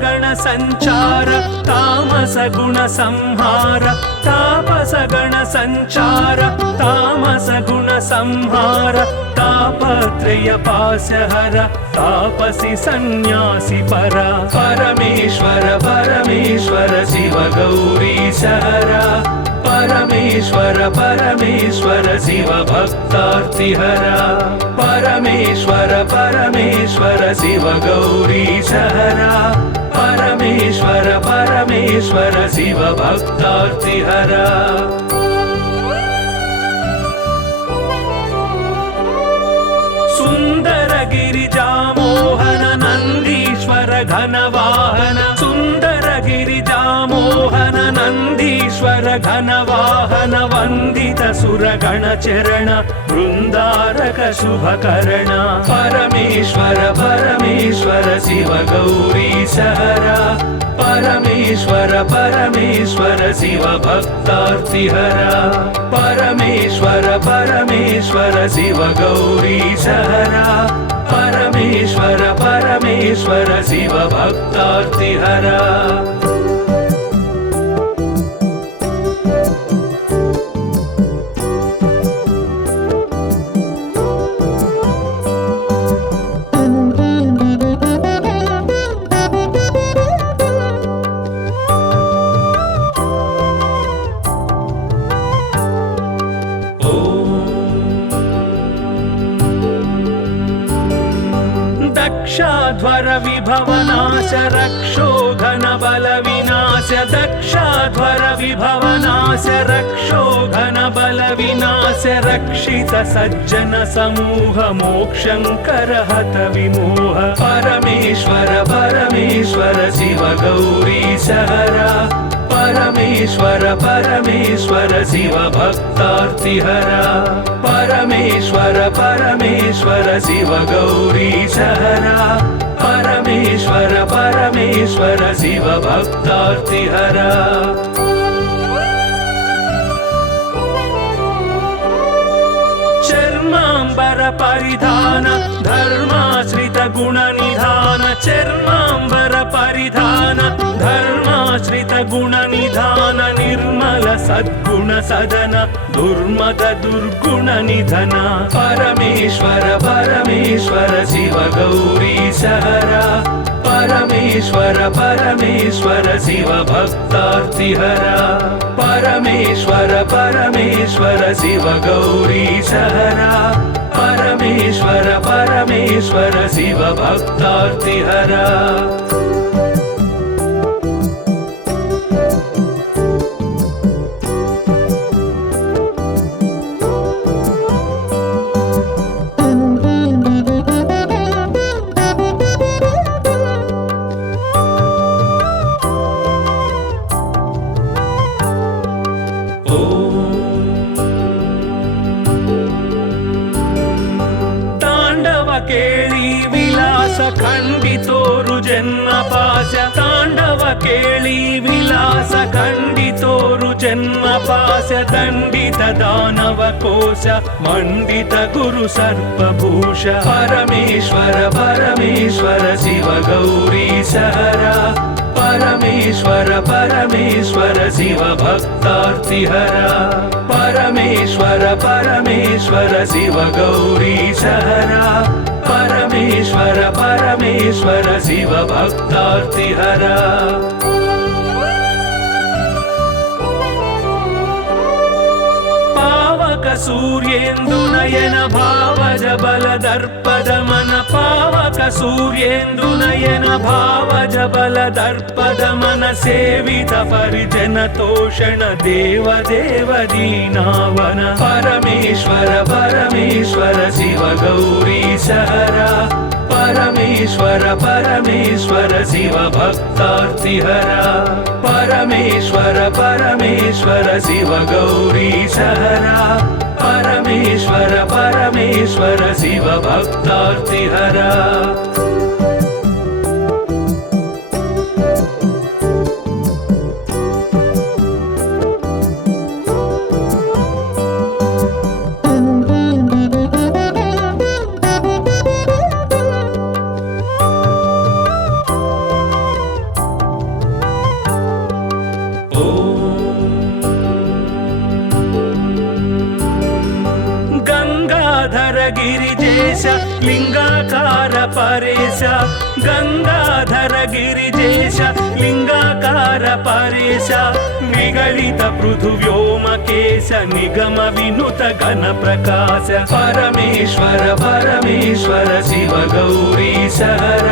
गण संचार तामस गुण संहार तापस गण संचार तामस गुण संहार तापत्रय पास्यहर तापसी सन्यासी परा परमेश्वर परमेश्वर शिव गौरीशहरा परमेश्वर परमेश्वर शिव भक्तार्तिहरा परमेश्वर परमेश्वर शिव गौरीशहरा परमेश्वर परमेश्वर शिव भक्तार्तिहरा सुंदर गिरिजामोहन नंदीश्वर घनवाहन सुंदर गिरिजामोहन नंदीश्वर घनवाहन वंदित सुरगण चरण वृंदारक शुभकर्ण परमेश्वर परमेश्वर शिव गौरीशहरा परमेश्वर परमेश्वर शिव भक्तार्तिहरा परमेश्वर परमेश्वर शिव गौरीशहरा परमेश्वर परमेश्वर शिव भक्तार्तिहरा दक्षाध्वर विभवनाश रक्षोघन बल विनाश दक्षाध्वर विभवनाश रक्षोघन बल विनाश रक्षित सज्जन समूह मोक्षंकर हत विमोह परमेश्वर परमेश्वर शिव गौरीशहरा परमेश्वर परमेश्वर शिव भक्तार्तिहरा परमेश्वर परमेश्वर शिव गौरीशहरा परमेश्वर परमेश्वर शिव भक्तार्तिहरा चर्मांबर परिधान धर्माश्रित गुण निधान चर्मांबर परिधान धर्माश्रित गुण निधान निर्मल सद्गुण सदन दुर्मद दुर्गुण निधन परमेश्वर परमेश्वर शिव गौरीशहरा परमेश्वर परमेश्वर शिव भक्तार्तिहरा परमेश्वर परमेश्वर शिव गौरीशहरा परमेश्वर परमेश्वर शिव भक्तार्तिहरा केळी विलास खंडितोरु जन्म पाश तांडव ಕೇಳಿ ವಿಲಾಸ ಖಂಡಿತೋರು ಜನ್ಮ ಪಾಶ ದಂಡಿತ ದಾನವ ಕೋಶ ಮಂಡಿತ ಗುರು ಸರ್ಪಭೂಷ ಪರಮೇಶ್ವರ ಪರಮೇಶ್ವರ ಶಿವ ಗೌರಿ ಸಹರ ಪರಮೇಶ್ವರ ಪರಮೇಶ್ವರ ಶಿವ ಭಕ್ತಾರ್ತಿಹರ ಪರಮೇಶ್ವರ ಪರಮೇಶ್ವರ ಶಿವ ಗೌರಿ ಸಹರ ಪರಮೇಶ್ವರ ಪರಮೇಶ್ವರ ಶಿವ ಭಕ್ತಾರ್ತಿಹರ ಪಾವಕ ಸೂರ್ಯೇಂದು ನಯನ ಭಾವಜ ಬಲ ದರ್ಪದ ಮನ ಪಾವಕ ಸೂರ್ಯೇಂದು ನಯನ ಭಾವಜ ಬಲ ದರ್ಪದ ಮನ ಸೇವಿತ ಪರಿಜನ ತೋಷಣ ದೇವ ದೇವ ದೀನಾವನ ಪರಮೇಶ್ವರ ಪರಮೇಶ್ವರ ಶಿವ ಗೌರಿ ಸಹರ ಪರಮೇಶ್ವರ ಪರಮೇಶ್ವರ ಶಿವ ಭಕ್ತಾರ್ತಿಹರ ಪರಮೇಶ್ವರ ಪರಮೇಶ್ವರ ಶಿವ ಗೌರಿ ಸಹರ ಪರಮೇಶ್ವರ ಪರಮೇಶ್ವರ ಶಿವ ಭಕ್ತಾರ್ತಿಹರ ಗಿರಿಜೇಶ ಲಿಂಗಾಕಾರ ಪರೇಶ ಗಂಗಾಧರ ಗಿರಿಜೇಶ ಲಿಂಗಾಕಾರ ಪರೇಶ ನಿಗಳಿತ ಪೃಥು ವ್ಯೋಮಕೇಶ ನಿಗಮ ವಿನುತ ಘನ ಪ್ರಕಾಶ ಪರಮೇಶ್ವರ ಪರಮೇಶ್ವರ ಶಿವ ಗೌರಿ ಸಹರ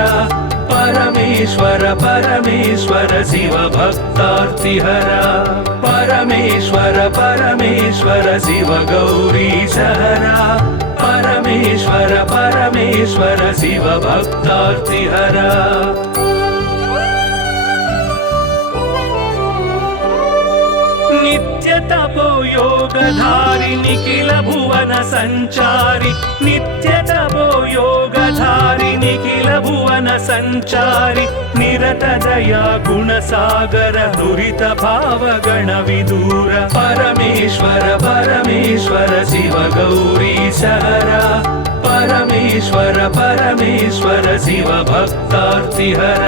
ಪರಮೇಶ್ವರ ಪರಮೇಶ್ವರ ಶಿವ ಭಕ್ತಾರ್ತಿಹರ ಪರಮೇಶ್ವರ ಪರಮೇಶ್ವರ ಶಿವ ಗೌರಿ ಸಹರ ಪರಮೇಶ್ವರ ಪರಮೇಶ್ವರ ಶಿವ ಭಕ್ತಾರ್ತಿಹರ ನಿತ್ಯ ತಪೋ ಯೋಗಧಾರಿ ನಿಖಿಲ ಭುವನ ಸಂಚಾರಿ ನಿತ್ಯ ತಪೋ ಯೋಗಧಾರಿ ನಿಖಿಲ ಭುವನ ಸಂಚಾರಿ ನಿರತ ದಯಾ ಗುಣ ಸಾಗರ ನುರಿತ ಭಾವಗಣ ವಿದೂರ ಪರಮೇಶ್ವರ ಪರಮೇಶ್ವರ ಶಿವ ಗೌರಿ ಸಹರ ಪರಮೇಶ್ವರ ಪರಮೇಶ್ವರ ಶಿವ ಭಕ್ತಾರ್ತಿಹರ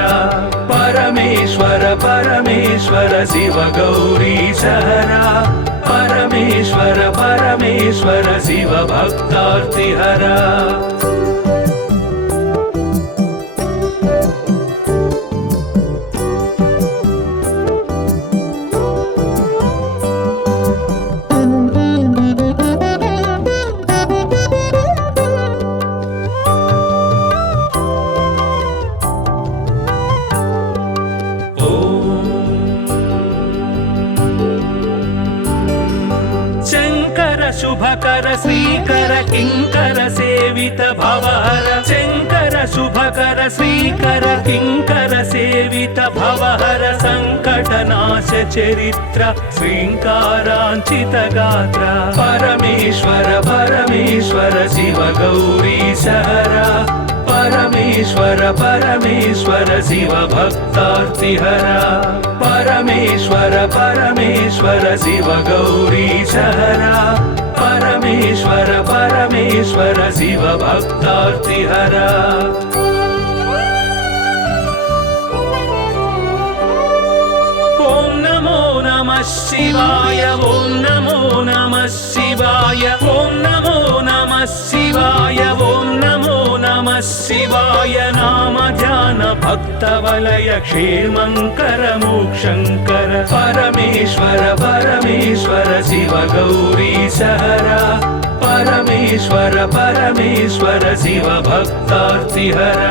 ಪರಮೇಶ್ವರ ಪರಮೇಶ್ವರ ಶಿವ ಗೌರಿ ಸಹರ ಪರಮೇಶ್ವರ ಪರಮೇಶ್ವರ ಶಿವ ಭಕ್ತಾರ್ತಿಹರ ಶುಭಕರ ಶ್ರೀಕರ ಕಿಂಕರ ಸೇವಿತ ಭವಹರ ಶಂಕರ ಶುಭಕರ ಶ್ರೀಕರ ಕಿಂಕರ ಸೇವಿತ ಭವಹರ ಸಂಕಟ ನಾಶ ಚರಿತ್ರ ಶ್ರೀಂಕಾರಾಂಚಿತ ಗಾತ್ರ ಪರಮೇಶ್ವರ ಪರಮೇಶ್ವರ ಶಿವ ಗೌರಿ ಸಹರ ಪರಮೇಶ್ವರ ಪರಮೇಶ್ವರ ಶಿವ ಭಕ್ತಾರ್ತಿಹರ ಪರಮೇಶ್ವರ ಪರಮೇಶ್ವರ ಶಿವ ಗೌರಿ ಸಹರ ಪರಮೇಶ್ವರ ಪರಮೇಶ್ವರ ಶಿವ ಭಕ್ತಾರ್ತಿಹರ ಓಂ ನಮೋ ನಮಃ ಶಿವಾಯ ಓಂ ನಮೋ ನಮಃ ಶಿವಾಯ ಓಂ ನಮೋ ನಮಃ ಶಿವಾಯ ಓಂ ನಮೋ ನಮಃ ಶಿವಾಯ ನಾಮ ಧ್ಯಾನ ಭಕ್ತ ವಲಯ ಕ್ಷೇಮಂಕರ ಮೋಕ್ಷಂಕರ ಪರಮೇಶ್ವರ ಪರಮೇಶ್ವರ ಶಿವ ಗೌರಿ ಸಹರ ಪರಮೇಶ್ವರ ಪರಮೇಶ್ವರ ಶಿವ ಭಕ್ತಾರ್ತಿಹರ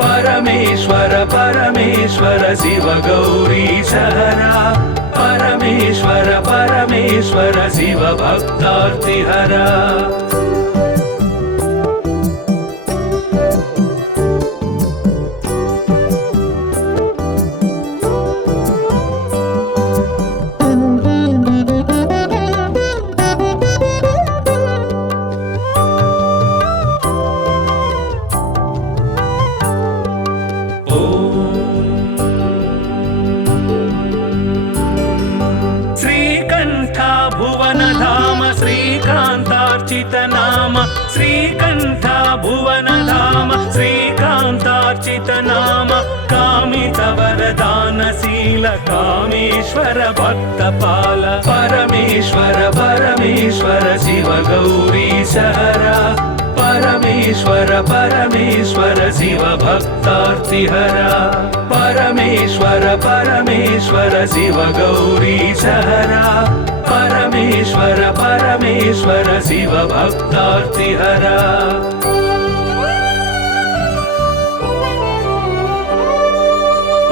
ಪರಮೇಶ್ವರ ಪರಮೇಶ್ವರ ಶಿವ ಗೌರಿ ಸಹರ ಪರಮೇಶ್ವರ ಪರಮೇಶ್ವರ ಶಿವ ಭಕ್ತಾರ್ತಿಹರ श्रीकण्ठ भुवनधाम श्रीकान्तार्चित नाम कामितवरदानशील कामेश्वर भक्तपाल परमेश्वर परमेश्वर शिव गौरीश हरा परमेश्वर परमेश्वर शिव भक्तार्तिहरा परमेश्वर परमेश्वर शिव गौरीश हरा परमेश्वर परमेश्वर शिव भक्तार्तिहरा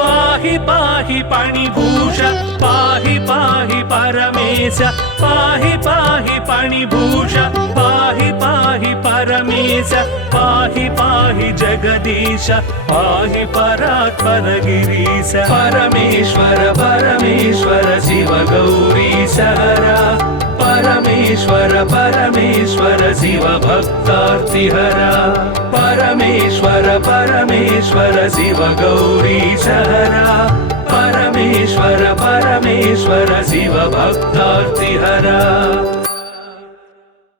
पाहि पाहि पाणिभूष पाहि पाहि परमेश पाहि पाहि पाणिभूष पाहि पाहि परमेश पाहि पाहि जगदीश पाहि परात्पर गिरीश परमेश्वर परमेश्वर शिव गौरीश हरा परमेश्वर परमेश्वर शिव भक्तार्तिहरा परमेश्वर परमेश्वर शिव गौरीश हरा परमेश्वर परमेश्वर शिव भक्तार्तिहरा